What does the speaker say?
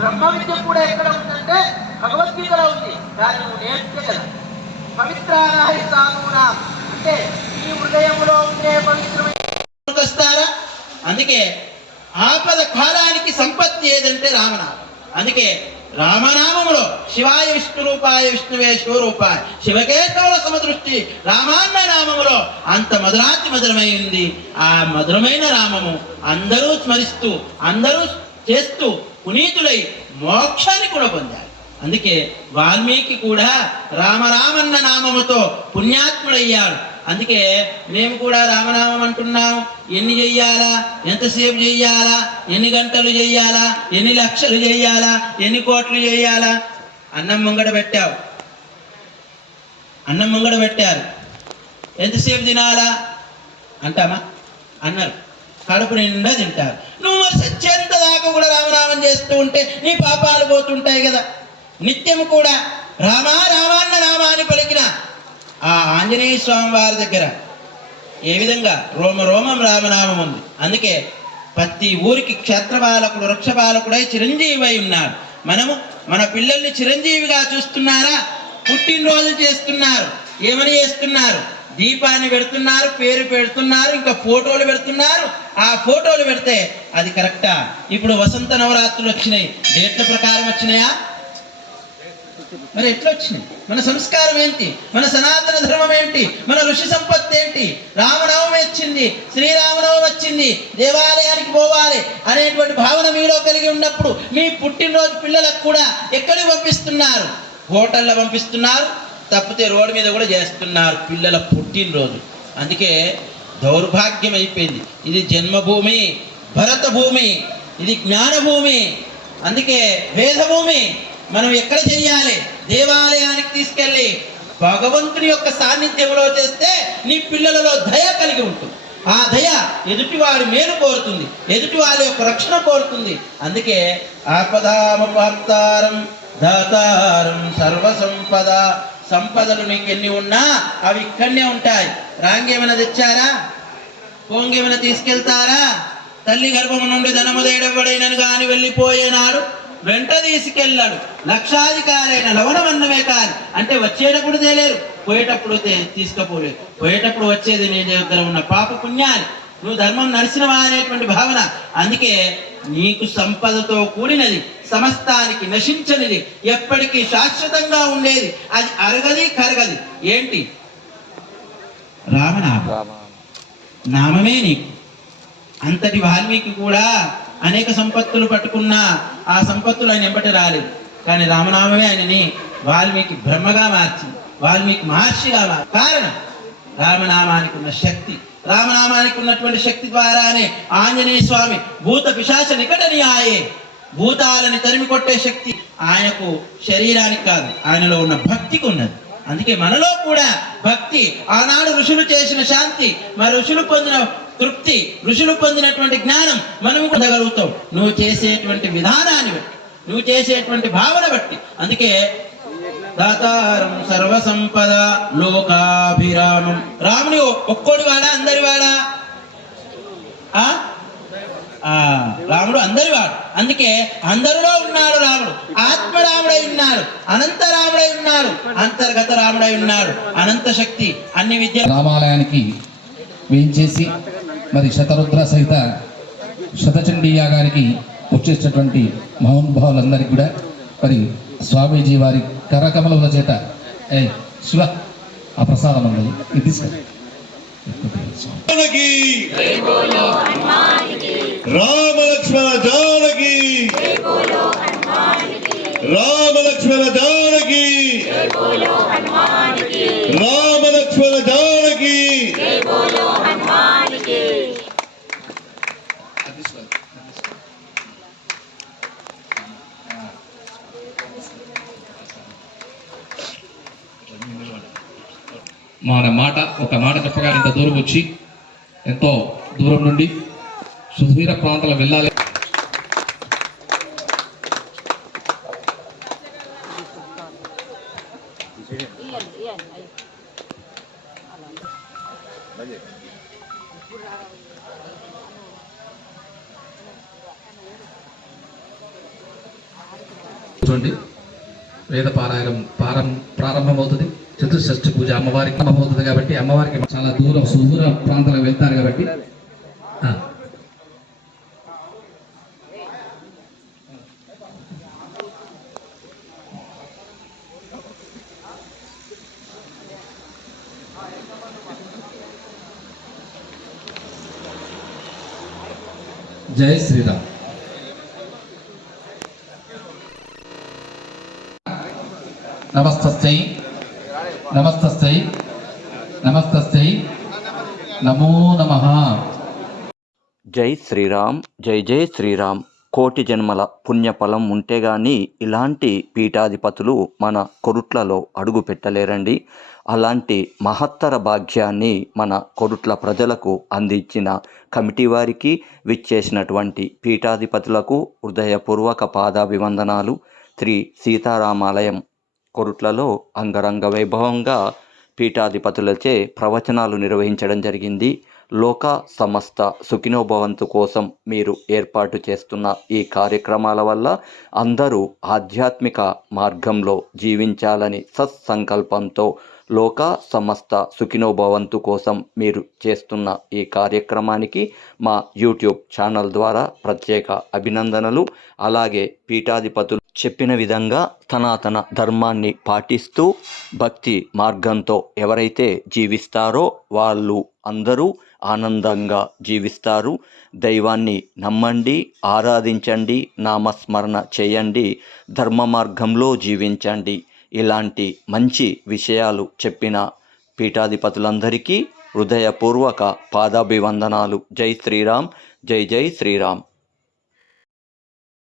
బ్రహ్మ విద్య కూడా ఎక్కడ ఉందంటే భగవద్గీతలో ఉంది. దాన్ని నువ్వు నేర్చుకే పవిత్రానాహి అంటే ఈ హృదయంలో ఉండే పవిత్రమైన వస్తారా? అందుకే ఆపద కాలానికి సంపత్తి ఏదంటే రామనామం. అందుకే రామనామములో శివాయ విష్ణు రూపాయ విష్ణువే శివరూపాయ శివకేశవుల సమదృష్టి రామాన్న నామములో అంత మధురాతి మధురమైంది ఆ మధురమైన నామము అందరూ స్మరిస్తూ అందరూ చేస్తూ పునీతులై మోక్షాన్ని కూడా పొందారు అందుకే వాల్మీకి కూడా రామరామన్న నామముతో పుణ్యాత్ముడయ్యాడు. అందుకే మేము కూడా రామనామం అంటున్నాం. ఎన్ని చెయ్యాలా? ఎంతసేపు చెయ్యాలా? ఎన్ని గంటలు చెయ్యాలా? ఎన్ని లక్షలు చెయ్యాలా? ఎన్ని కోట్లు చెయ్యాలా? అన్నం ముంగడ పెట్టావు. అన్నం ముంగడ పెట్టారు. ఎంతసేపు తినాలా? అంటామా? అన్నారు. కడుపు నిండా తింటారు. నువ్వు మరి సత్యంత దాకా చేస్తూ ఉంటే నీ పాపాలు పోతుంటాయి కదా. నిత్యం కూడా రామా రామాన్న రామాని పలికిన ఆ ఆంజనేయ స్వామి వారి దగ్గర ఏ విధంగా రోమ రోమం రామనామం ఉంది. అందుకే ప్రతి ఊరికి క్షేత్రపాలకుడు వృక్షపాలకుడై చిరంజీవి ఉన్నాడు మనము మన పిల్లల్ని చిరంజీవిగా చూస్తున్నారా? పుట్టినరోజులు చేస్తున్నారు. ఏమని చేస్తున్నారు? దీపాన్ని పెడుతున్నారు పేరు పెడుతున్నారు ఇంకా ఫోటోలు పెడుతున్నారు. ఆ ఫోటోలు పెడితే అది కరెక్టా? ఇప్పుడు వసంత నవరాత్రులు వచ్చినాయి. డేట్ల ప్రకారం వచ్చినాయా? మరి ఎట్లా వచ్చినాయి మన సంస్కారం ఏంటి? మన సనాతన ధర్మం ఏంటి? మన ఋషి సంపత్తి ఏంటి? రామనవమి వచ్చింది శ్రీరామనవమి వచ్చింది దేవాలయానికి పోవాలి అనేటువంటి భావన మీలో కలిగి ఉన్నప్పుడు మీ పుట్టినరోజు పిల్లలకు కూడా ఎక్కడికి పంపిస్తున్నారు? హోటల్లో పంపిస్తున్నారు తప్పితే రోడ్డు మీద కూడా చేస్తున్నారు పిల్లల పుట్టినరోజు. అందుకే దౌర్భాగ్యం అయిపోయింది ఇది జన్మభూమి భరత భూమి ఇది జ్ఞానభూమి. అందుకే వేదభూమి మనం ఎక్కడ చెయ్యాలి దేవాలయానికి తీసుకెళ్ళి భగవంతుని యొక్క సాన్నిధ్యంలో చేస్తే నీ పిల్లలలో దయ కలిగి ఉంటుంది. ఆ దయ ఎదుటివాడి మేలు కోరుతుంది ఎదుటి వారి యొక్క రక్షణ కోరుతుంది. అందుకే ఆపదామపాప్తారం దాతారం సర్వ సంపద సంపదలు మీకు ఎన్ని ఉన్నా అవి ఇక్కడనే ఉంటాయి. రాంగేమైనా తెచ్చారా? పోంగేమైనా తీసుకెళ్తారా? తల్లి గర్భము నుండి ధనముదేడబడైనను కాని వెళ్ళిపోయేనాడు. వెంట తీసుకెళ్ళాడు. లక్షాధికారైన లవణమన్నమే కాదు. అంటే వచ్చేటప్పుడు తేలేరు పోయేటప్పుడు తీసుకపోలేదు. పోయేటప్పుడు వచ్చేది నీ దగ్గర ఉన్న పాప పుణ్యాలు. నువ్వు ధర్మం నడిచినవా అనేటువంటి భావన. అందుకే నీకు సంపదతో కూడినది. సమస్తానికి నశించనిది. ఎప్పటికీ శాశ్వతంగా ఉండేది. అది అరగది కరగది. ఏంటి? రామనామ. నామమే నీకు. అంతటి వాల్మీకి కూడా అనేక సంపత్తులు పట్టుకున్నా ఆ సంపత్తులు ఆయన ఎంబటి రాలేదు. కానీ రామనామమే ఆయనని వాల్మీకి బ్రహ్మగా మార్చింది. వాల్మీకి మహర్షిగా మార్ కారణం రామనామానికి ఉన్న శక్తి. రామనామానికి ఉన్నటువంటి శక్తి ద్వారానే ఆంజనేయ స్వామి భూత పిశాచ నికటని ఆయే. భూతాలని తరిమి కొట్టే శక్తి ఆయనకు శరీరానికి కాదు ఆయనలో ఉన్న భక్తికి ఉన్నది. అందుకే మనలో కూడా భక్తి ఆనాడు ఋషులు చేసిన శాంతి మరి ఋషులు పొందిన తృప్తి ఋషులు పొందినటువంటి జ్ఞానం మనము పొందగలుగుతాం. నువ్వు చేసేటువంటి విధానాన్ని బట్టి నువ్వు చేసేటువంటి భావన బట్టి. అందుకే దాతారం సర్వ సంపద లోకాభిరామం. రాముని ఒక్కోడి వాడా అందరి వాడా ఆ? ఆ, రాముడు అందరి వాడు అందుకే అందరిలో ఉన్నాడు రాముడు. ఆత్మ రాముడై ఉన్నాడు అనంత రాముడై ఉన్నాడు అంతర్గత రాముడై ఉన్నాడు అనంత శక్తి అన్ని విద్య రామాలయానికి వేయించేసి మరి శతరుద్ర సహిత శతచండీ యాగానికి వచ్చేటటువంటి మహోద్భావులందరికీ కూడా మరి స్వామీజీ వారి కరకమలముల చేత ఏ శివ ఆ ప్రసాదం ఉన్నది. ఇది రామ లక్ష్మణ జానకి! రామ లక్ష్మణ జానకి! రామ లక్ష్మణ జానకి! మన మాట ఒక మాట చెప్పగా ఇంత దూరం వచ్చి ఎంతో దూరం నుండి సుదూర ప్రాంతాలకు వెళ్ళాలి. చూడండి. వేద పారాయణం పారం ప్రారంభమవుతుంది. చతుర్షష్ఠి పూజ అమ్మవారికి అవుతుంది కాబట్టి అమ్మవారికి చాలా దూరం సుదూర ప్రాంతాలకు వెళ్తారు కాబట్టి. జై శ్రీరామ్. నమస్తై నమస్తై నమస్తై నమో నమ. జై శ్రీరామ్. జై జై శ్రీరామ్. కోటి జన్మల పుణ్యఫలం ఉంటే గాని ఇలాంటి పీఠాధిపతులు మన కొరుట్లలో అడుగు పెట్టలేరండి. అలాంటి మహత్తర భాగ్యాన్ని మన కొరుట్ల ప్రజలకు అందించిన కమిటీ వారికి విచ్చేసినటువంటి పీఠాధిపతులకు హృదయపూర్వక పాదాభివందనాలు. శ్రీ సీతారామాలయం కొరుట్లలో అంగరంగ వైభవంగా పీఠాధిపతులచే ప్రవచనాలు నిర్వహించడం జరిగింది. లోక సమస్త సుఖినోభవంతు కోసం మీరు ఏర్పాటు చేస్తున్న ఈ కార్యక్రమాల వల్ల అందరూ ఆధ్యాత్మిక మార్గంలో జీవించాలని సత్సంకల్పంతో లోక సమస్త సుఖినోభవంతు కోసం మీరు చేస్తున్న ఈ కార్యక్రమానికి మా యూట్యూబ్ ఛానల్ ద్వారా ప్రత్యేక అభినందనలు. అలాగే పీఠాధిపతులు చెప్పిన విధంగా సనాతన ధర్మాన్ని పాటిస్తూ భక్తి మార్గంతో ఎవరైతే జీవిస్తారో వాళ్ళు అందరూ ఆనందంగా జీవిస్తారు. దైవాన్ని నమ్మండి ఆరాధించండి నామస్మరణ చేయండి ధర్మ మార్గంలో జీవించండి. ఇలాంటి మంచి విషయాలు చెప్పిన పీఠాధిపతులందరికీ హృదయపూర్వక పాదాభివందనాలు. జై శ్రీరామ్ జై జై శ్రీరామ్.